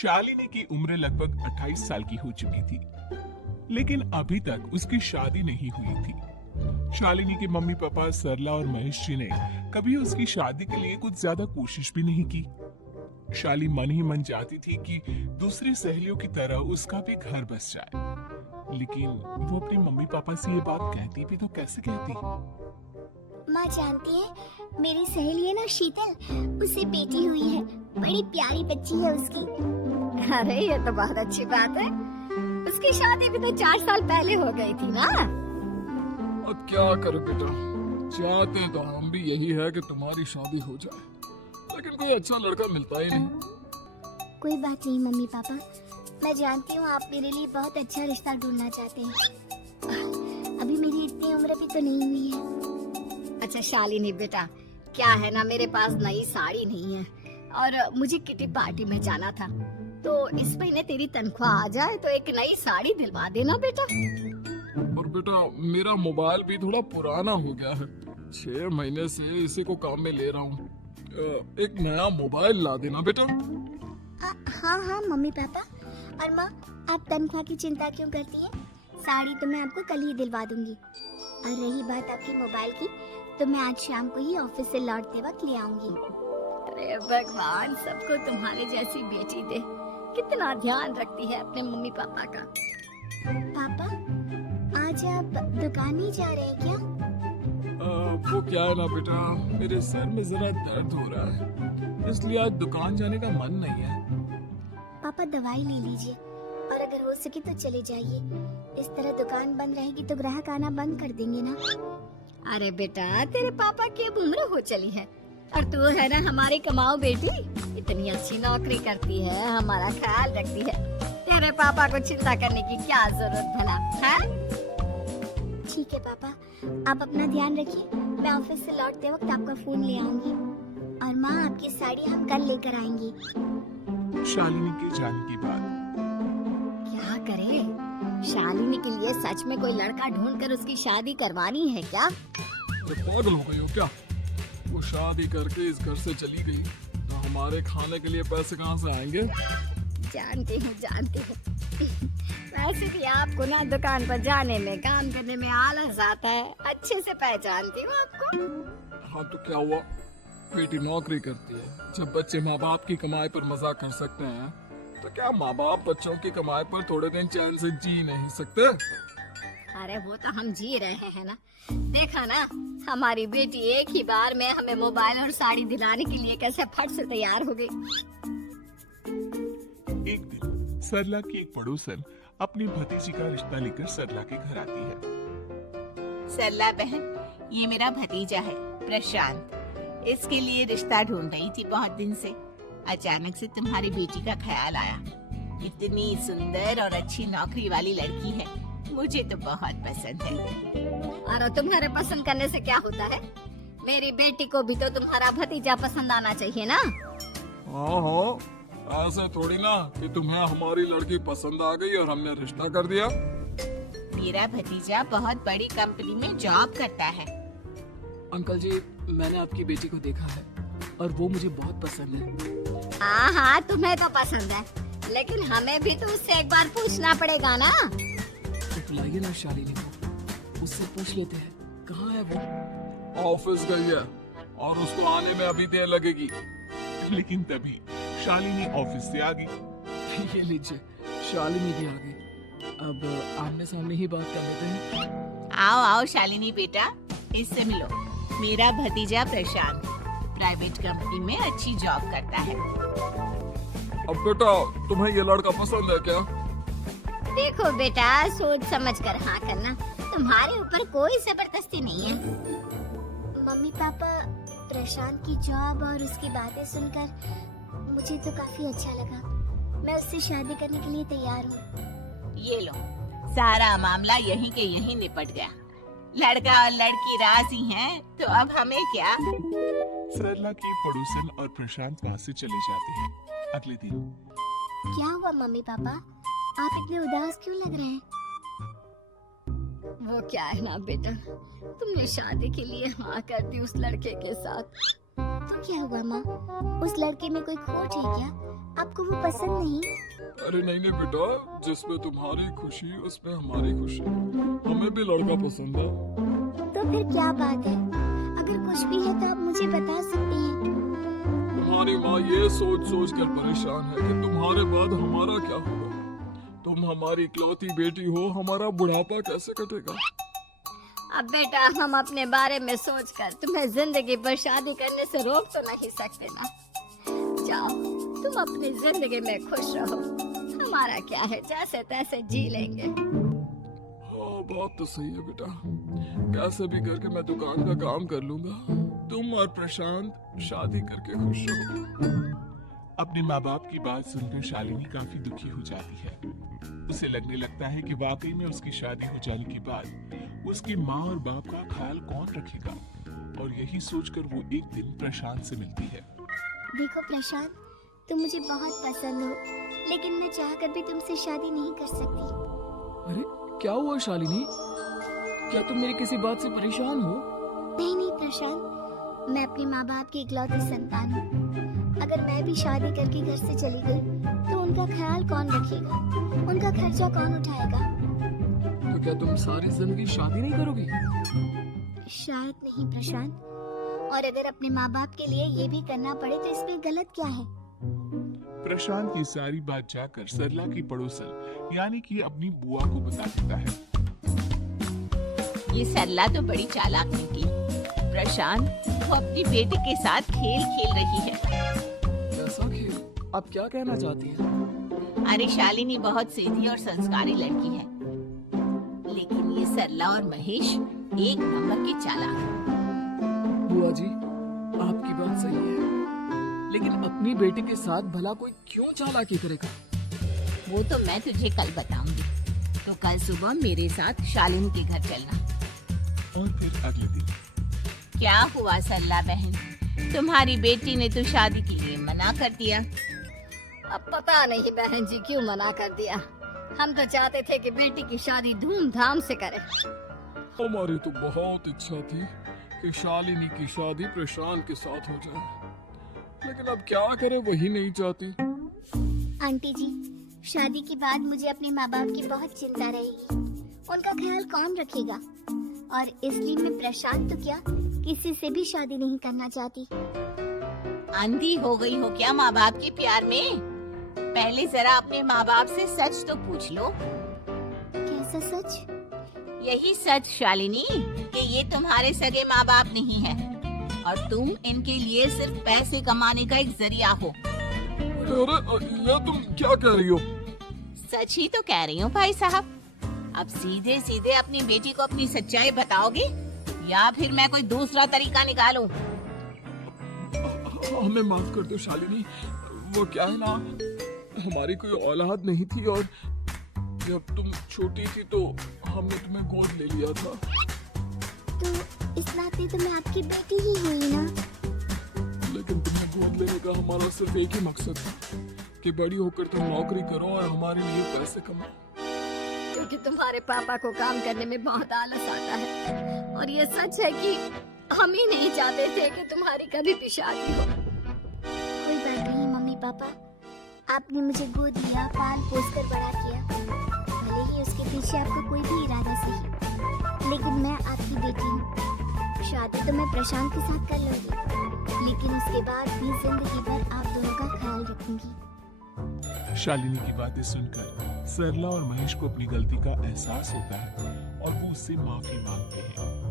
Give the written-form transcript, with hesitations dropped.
शालिनी की उम्र लगभग 28 साल की हो चुकी थी, लेकिन अभी तक उसकी शादी नहीं हुई थी। शालिनी के मम्मी पापा सरला और महेश जी ने कभी उसकी शादी के लिए कुछ ज्यादा कोशिश भी नहीं की। शाली मन ही मन चाहती थी कि दूसरी सहेलियों की तरह उसका भी घर बस जाए, लेकिन वो अपने मम्मी पापा से ये बात कहती भी तो कैसे कहती। माँ जानती है, मेरी सहेली है ना शीतल, उसे बेटी हुई है, बड़ी प्यारी बच्ची है उसकी। अरे ये तो बहुत अच्छी बात है। उसकी शादी भी तो 4 साल पहले हो गई थी ना। और क्या करो बेटा, चाहते तो हम भी यही है कि तुम्हारी शादी हो जाए, लेकिन कोई अच्छा लड़का मिलता ही नहीं। कोई बात नहीं मम्मी पापा, मैं जानती हूँ आप मेरे लिए बहुत अच्छा रिश्ता ढूंढना चाहते हैं। अभी मेरी इतनी उम्र भी तो नहीं हुई है। अच्छा शालिनी बेटा, क्या है ना, मेरे पास नई साड़ी नहीं है और मुझे किटी पार्टी में जाना था, तो इस महीने तेरी तनख्वाह आ जाए तो एक नई साड़ी दिलवा देना बेटा। और बेटा मेरा मोबाइल भी थोड़ा पुराना हो गया है, 6 महीने से इसी को काम में ले रहा हूँ। एक नया मोबाइल ला देना बेटा। हाँ हाँ मम्मी पापा। और माँ, आप तनख्वाह की चिंता क्यों करती हैं? साड़ी तो मैं आपको कल ही दिलवा दूंगी। और रही बात आपके मोबाइल की, तो मैं आज शाम को ही ऑफिस से लौटते वक्त ले आऊंगी। अरे भगवान सबको तुम्हारे जैसी बेटी दे, कितना ध्यान रखती है अपने मम्मी पापा का। पापा, आज आप दुकान नहीं जा रहे हैं क्या? वो क्या है ना बेटा, मेरे सर में जरा दर्द हो रहा है, इसलिए आज दुकान जाने का मन नहीं है। पापा दवाई ले लीजिए, और अगर हो सके तो चले जाइए। इस तरह दुकान बंद रहेगी तो ग्राहक आना बंद कर देंगे ना। अरे बेटा तेरे पापा की अब उम्र हो चली है, और तू है ना हमारी कमाओ बेटी, इतनी अच्छी नौकरी करती है, हमारा ख्याल रखती है, तेरे पापा को चिंता करने की क्या जरूरत भला है? ठीक है पापा, आप अपना ध्यान रखिए। मैं ऑफिस से लौटते वक्त आपका फोन ले आऊंगी। और माँ, आपकी साड़ी हम कल लेकर आएंगी। शालिनी के जाने के बाद क्या करे, शालिनी के लिए सच में कोई लड़का ढूंढकर उसकी शादी करवानी है क्या? तो पागल हो गई हो क्या? वो शादी करके इस घर से चली गई तो हमारे खाने के लिए पैसे कहाँ से आएंगे? जानती हूँ वैसे भी आपको ना दुकान पर जाने में, काम करने में आलस आता है, अच्छे से पहचानती हूँ आपको। हाँ तो क्या हुआ, बेटी नौकरी करती है। जब बच्चे माँ बाप की कमाई पर मजाक कर सकते हैं, तो क्या माँ बाप बच्चों की कमाई पर थोड़े दिन चैन से जी नहीं सकते? अरे वो तो हम जी रहे हैं ना, देखा ना हमारी बेटी एक ही बार में हमें मोबाइल और साड़ी दिलाने के लिए कैसे फट से तैयार हो गई। एक दिन सरला की एक पड़ोसन अपनी भतीजी का रिश्ता लेकर सरला के घर आती है। सरला बहन, ये मेरा भतीजा है प्रशांत। इसके लिए रिश्ता ढूंढ रही थी बहुत दिन से। अचानक से तुम्हारी बेटी का ख्याल आया। इतनी सुंदर और अच्छी नौकरी वाली लड़की है, मुझे तो बहुत पसंद है। और तुम्हारे पसंद करने से क्या होता है? मेरी बेटी को भी तो तुम्हारा भतीजा पसंद आना चाहिए ना। हाँ, ऐसे थोड़ी ना कि तुम्हें हमारी लड़की पसंद आ गई और हमने रिश्ता कर दिया। मेरा भतीजा बहुत बड़ी कंपनी में जॉब करता है। अंकल जी, मैंने आपकी बेटी को देखा है और वो मुझे बहुत पसंद है। हाँ तुम्हें तो पसंद है, लेकिन हमें भी तो उससे एक बार पूछना पड़ेगा ना। तो बुलाइए ना शालिनी को, उससे पूछ लेते हैं कहाँ है वो। ऑफिस गई है और उसको आने में अभी देर लगेगी। लेकिन तभी शालिनी ऑफिस से आ गई। ये लीजिए, शालिनी भी आ गई। अब आमने सामने ही बात कर लेते हैं। आओ आओ शालिनी बेटा, इससे मिलो। मेरा भतीजा प्रशांत प्राइवेट कंपनी में अच्छी जॉब करता है। अब बेटा, तुम्हें ये लड़का पसंद है क्या? देखो बेटा, सोच समझ कर हाँ करना, तुम्हारे ऊपर कोई जबरदस्ती नहीं है। मम्मी पापा, प्रशांत की जॉब और उसकी बातें सुनकर मुझे तो काफी अच्छा लगा। मैं उससे शादी करने के लिए तैयार हूँ। ये लो, सारा मामला यहीं के यहीं निपट गया। लड़का और लड़की राजी हैं, तो अब हमें क्या। सरला की पड़ोसन और प्रशांत वहाँ से चले जाते हैं। अगले दिन क्या हुआ मम्मी पापा, आप इतने उदास क्यों लग रहे हैं? वो क्या है ना बेटा, तुमने शादी के लिए हाँ कर दी उस लड़के के साथ। तो क्या हुआ माँ, उस लड़के में कोई खोट है क्या? आपको वो पसंद नहीं? अरे नहीं नहीं बेटा, जिसमें तुम्हारी खुशी उसमें हमारी खुशी। हमें भी लड़का पसंद है। तो फिर क्या बात है? अगर कुछ भी है तो आप मुझे बता सकते हैं। तुम्हारी माँ ये सोच सोच कर परेशान है कि तुम्हारे बाद हमारा क्या होगा। तुम हमारी इकलौती बेटी हो, हमारा बुढ़ापा कैसे कटेगा। अब बेटा हम अपने बारे में सोचकर तुम्हें जिंदगी पर शादी करने से रोक तो नहीं सकते ना। जाओ तुम अपनी जिंदगी में खुश रहो, हमारा क्या है, जैसे तैसे जी लेंगे। हाँ बात तो सही है बेटा, कैसे भी करके मैं दुकान का काम कर लूंगा। तुम और प्रशांत शादी करके खुश रहो। अपने माँ बाप की बात सुनकर शालिनी काफी दुखी हो जाती है। उसे लगने लगता है कि वाकई में उसकी शादी हो जाने के बाद उसकी माँ और बाप का ख्याल कौन रखेगा, और यही सोचकर वो एक दिन प्रशांत से मिलती है। देखो प्रशांत, तुम मुझे बहुत पसंद हो, लेकिन मैं चाहकर भी तुमसे शादी नहीं कर सकती। अरे क्या हुआ शालिनी, क्या तुम मेरी किसी बात से परेशान हो? नहीं नहीं प्रशांत, मैं अपने माँ बाप की इकलौती संतान हूँ। अगर मैं भी शादी करके घर से चली गई तो उनका ख्याल कौन रखेगा, उनका खर्चा कौन उठाएगा? तो क्या तुम सारी जिंदगी शादी नहीं करोगी? शायद नहीं प्रशांत, और अगर अपने माँ बाप के लिए ये भी करना पड़े तो इसमें गलत क्या है? प्रशांत की सारी बात जाकर सरला की पड़ोसन यानी कि अपनी बुआ को बता देता है। ये सरला तो बड़ी चालाक निकली। प्रशांत वो अपनी बेटी के साथ खेल खेल रही है। कैसा खेल? आप क्या कहना चाहती हैं? अरे शालिनी बहुत सीधी और संस्कारी लड़की है, लेकिन ये सरला और महेश एक नंबर के चालाक हैं। बुआ जी आपकी बात सही है, लेकिन अपनी बेटी के साथ भला कोई क्यों चालाकी करेगा? वो तो मैं तुझे कल बताऊंगी। तो कल सुबह मेरे साथ शालिनी के घर चलना। और फिर अगले दिन क्या हुआ सरला बहन, तुम्हारी बेटी ने तो शादी के लिए मना कर दिया। अब पता नहीं बहन जी क्यों मना कर दिया। हम तो चाहते थे कि बेटी की शादी धूमधाम से करें। हमारी तो बहुत इच्छा थी कि शालिनी की शादी प्रशांत के साथ हो जाए, लेकिन अब क्या करे, वही नहीं चाहती। आंटी जी, शादी के बाद मुझे अपने माँ बाप की बहुत चिंता रहेगी। उनका ख्याल कौन रखेगा? और इसलिए मैं प्रशांत तो क्या किसी से भी शादी नहीं करना चाहती। अंधी हो गई हो क्या माँ बाप के प्यार में? पहले जरा अपने माँ बाप से सच तो पूछ लो। कैसा सच? यही सच शालिनी कि ये तुम्हारे सगे माँ बाप नहीं है और तुम इनके लिए सिर्फ पैसे कमाने का एक जरिया हो। अरे ये तुम क्या कह रही हो? सच ही तो कह रही हूँ भाई साहब। अब सीधे सीधे अपनी बेटी को अपनी सच्चाई बताओगे या फिर मैं कोई दूसरा तरीका निकालूं? हमें माफ कर दो शालिनी, वो क्या है ना, हमारी कोई औलाद नहीं थी और जब तुम छोटी थी तो हमने तुम्हें गोद ले लिया था। तो इस नाते तो मैं आपकी बेटी ही हुई ना। लेकिन तुम्हें गोद लेने का हमारा सिर्फ एक ही मकसद था कि बड़ी होकर तुम नौकरी करो और हमारे लिए पैसे कमाओ। क्योंकि तुम्हारे पापा को काम करने में बहुत आलस आता है, और ये सच है कि हम ही नहीं चाहते थे कि तुम्हारी कभी भी शादी हो। कोई बात नहीं मम्मी पापा, आपने मुझे गोद लिया, पाल पोस कर बड़ा किया। भले ही उसके पीछे आपका कोई भी इरादा सही, लेकिन मैं आपकी बेटी हूँ। शादी तो मैं प्रशांत के साथ कर लूंगी, लेकिन उसके बाद भी जिंदगी भर आप दोनों का ख्याल रखूंगी। शालिनी की बातें सुनकर सरला और महेश को अपनी गलती का एहसास होता है और वो उससे माफी मांगते हैं।